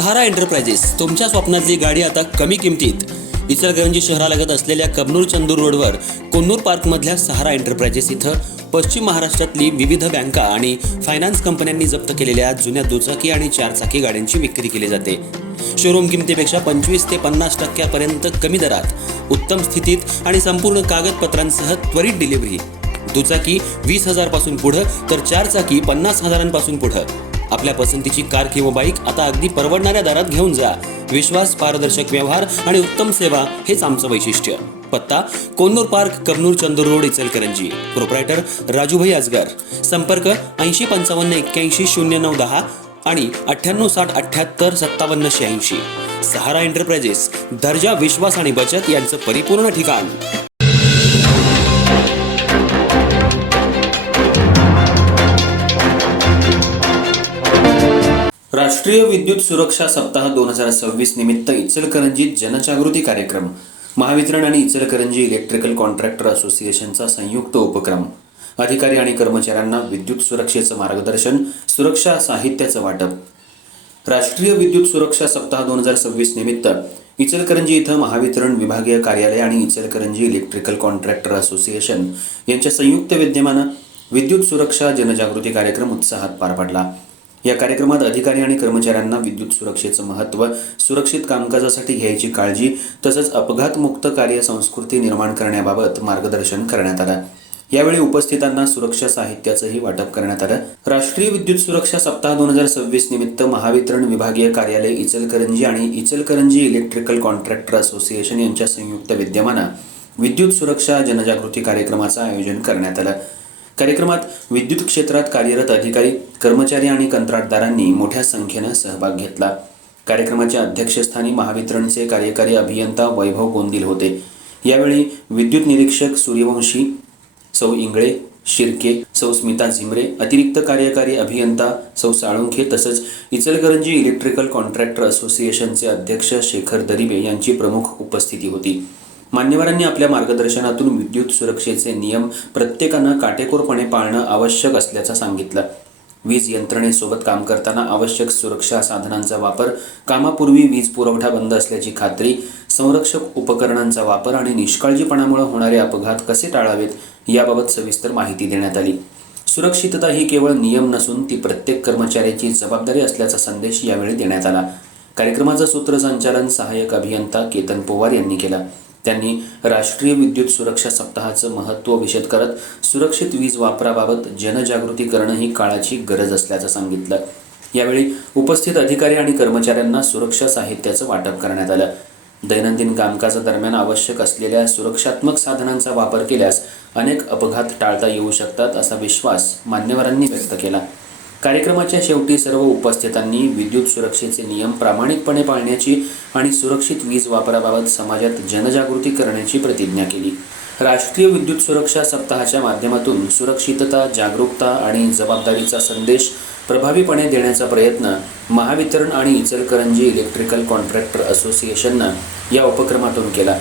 सहारा enterprises तुमच्या स्वप्नातली गाडी आता कमी किमतीत. इचलकरंजी शहरालगत असलेल्या कबनूर चंदूर रोडवर कोन्नूर पार्कमधल्या सहारा एंटरप्राइजेस इथं पश्चिम महाराष्ट्रातली विविध बँका आणि फायनान्स कंपन्यांनी जप्त केलेल्या जुन्या दुचाकी आणि चारचाकी गाड्यांची विक्री केली जाते. शोरूम किमतीपेक्षा 25 ते 50% कमी दरात, उत्तम स्थितीत आणि संपूर्ण कागदपत्रांसह त्वरित डिलिव्हरी. दुचाकी 20,000 पासून पुढे तर चारचाकी 50,000 पासून पुढे. आपल्या पसंतीची कार किंवा बाईक आता अगदी परवडणाऱ्या दरात घेऊन जा. विश्वास, पारदर्शक व्यवहार आणि उत्तम सेवा हेच आमचं वैशिष्ट्य. पत्ता Konnur park, Kabnur Chandur road, Ichalkaranji. Proprietor Rajubhai Ajgar. संपर्क 8055810910 आणि 9860785786. सहारा एंटरप्राइजेस, दर्जा, विश्वास आणि बचत यांचं परिपूर्ण ठिकाण. राष्ट्रीय विद्युत सुरक्षा सप्ताह 2026 निमित्त इचलकरंजीत जनजागृती कार्यक्रम. महावितरण आणि इचलकरंजी इलेक्ट्रिकल कॉन्ट्रॅक्टर असोसिएशनचा संयुक्त उपक्रम. अधिकारी आणि कर्मचाऱ्यांना विद्युत सुरक्षेचं मार्गदर्शन, सुरक्षा साहित्याचं वाटप. राष्ट्रीय विद्युत सुरक्षा सप्ताह 2026 निमित्त इचलकरंजी इथं महावितरण विभागीय कार्यालय आणि इचलकरंजी इलेक्ट्रिकल कॉन्ट्रॅक्टर असोसिएशन यांच्या संयुक्त विद्यमानं विद्युत सुरक्षा जनजागृती कार्यक्रम उत्साहात पार पडला. या कार्यक्रमात अधिकारी आणि कर्मचाऱ्यांना विद्युत सुरक्षेचं महत्त्व, सुरक्षित कामकाजासाठी घ्यायची काळजी तसंच अपघातमुक्त कार्यसंस्कृती निर्माण करण्याबाबत मार्गदर्शन करण्यात आलं. यावेळी उपस्थितांना सुरक्षा साहित्याचंही वाटप करण्यात आलं. राष्ट्रीय विद्युत सुरक्षा सप्ताह 2026 निमित्त महावितरण विभागीय कार्यालय इचलकरंजी आणि इचलकरंजी इलेक्ट्रिकल कॉन्ट्रॅक्टर असोसिएशन यांच्या संयुक्त विद्यमानं विद्युत सुरक्षा जनजागृती कार्यक्रमाचं आयोजन करण्यात आलं. कार्यक्रमात विद्युत क्षेत्रात कार्यरत अधिकारी, कर्मचारी आणि कंत्राटदारांनी मोठ्या संख्येनं सहभाग घेतला. कार्यक्रमाच्या अध्यक्षस्थानी महावितरणचे कार्यकारी अभियंता वैभव गोंदिल होते. यावेळी विद्युत निरीक्षक सूर्यवंशी, सौ इंगळे, शिर्के, सौ स्मिता झिमरे, अतिरिक्त कार्यकारी अभियंता सौ साळुंखे तसंच इचलकरंजी इलेक्ट्रिकल कॉन्ट्रॅक्टर असोसिएशनचे अध्यक्ष शेखर दरिबे यांची प्रमुख उपस्थिती होती. मान्यवरांनी आपल्या मार्गदर्शनातून विद्युत सुरक्षेचे नियम प्रत्येकानं काटेकोरपणे पाळणं आवश्यक असल्याचं सांगितलं. वीज यंत्रणेसोबत काम करताना आवश्यक सुरक्षा साधनांचा वापर, कामापूर्वी वीज पुरवठा बंद असल्याची खात्री, संरक्षक उपकरणांचा वापर आणि निष्काळजीपणामुळे होणारे अपघात कसे टाळावेत याबाबत सविस्तर माहिती देण्यात आली. सुरक्षितता ही केवळ नियम नसून ती प्रत्येक कर्मचाऱ्याची जबाबदारी असल्याचा संदेश यावेळी देण्यात आला. कार्यक्रमाचं सूत्रसंचालन सहाय्यक अभियंता केतन पवार यांनी केलं. त्यांनी राष्ट्रीय विद्युत सुरक्षा सप्ताहाचं महत्त्व विशद करत सुरक्षित वीज वापराबाबत जनजागृती करणं ही काळाची गरज असल्याचं सांगितलं. यावेळी उपस्थित अधिकारी आणि कर्मचाऱ्यांना सुरक्षा साहित्याचं वाटप करण्यात आलं. दैनंदिन कामकाजादरम्यान आवश्यक असलेल्या सुरक्षात्मक साधनांचा वापर केल्यास अनेक अपघात टाळता येऊ शकतात असा विश्वास मान्यवरांनी व्यक्त केला. कार्यक्रमाच्या शेवटी सर्व उपस्थितांनी विद्युत सुरक्षेचे नियम प्रामाणिकपणे पाळण्याची आणि सुरक्षित वीज वापराबाबत समाजात जनजागृती करण्याची प्रतिज्ञा केली. राष्ट्रीय विद्युत सुरक्षा सप्ताहाच्या माध्यमातून सुरक्षितता, जागरूकता आणि जबाबदारीचा संदेश प्रभावीपणे देण्याचा प्रयत्न महावितरण आणि इचलकरंजी इलेक्ट्रिकल कॉन्ट्रॅक्टर असोसिएशननं या उपक्रमातून केला.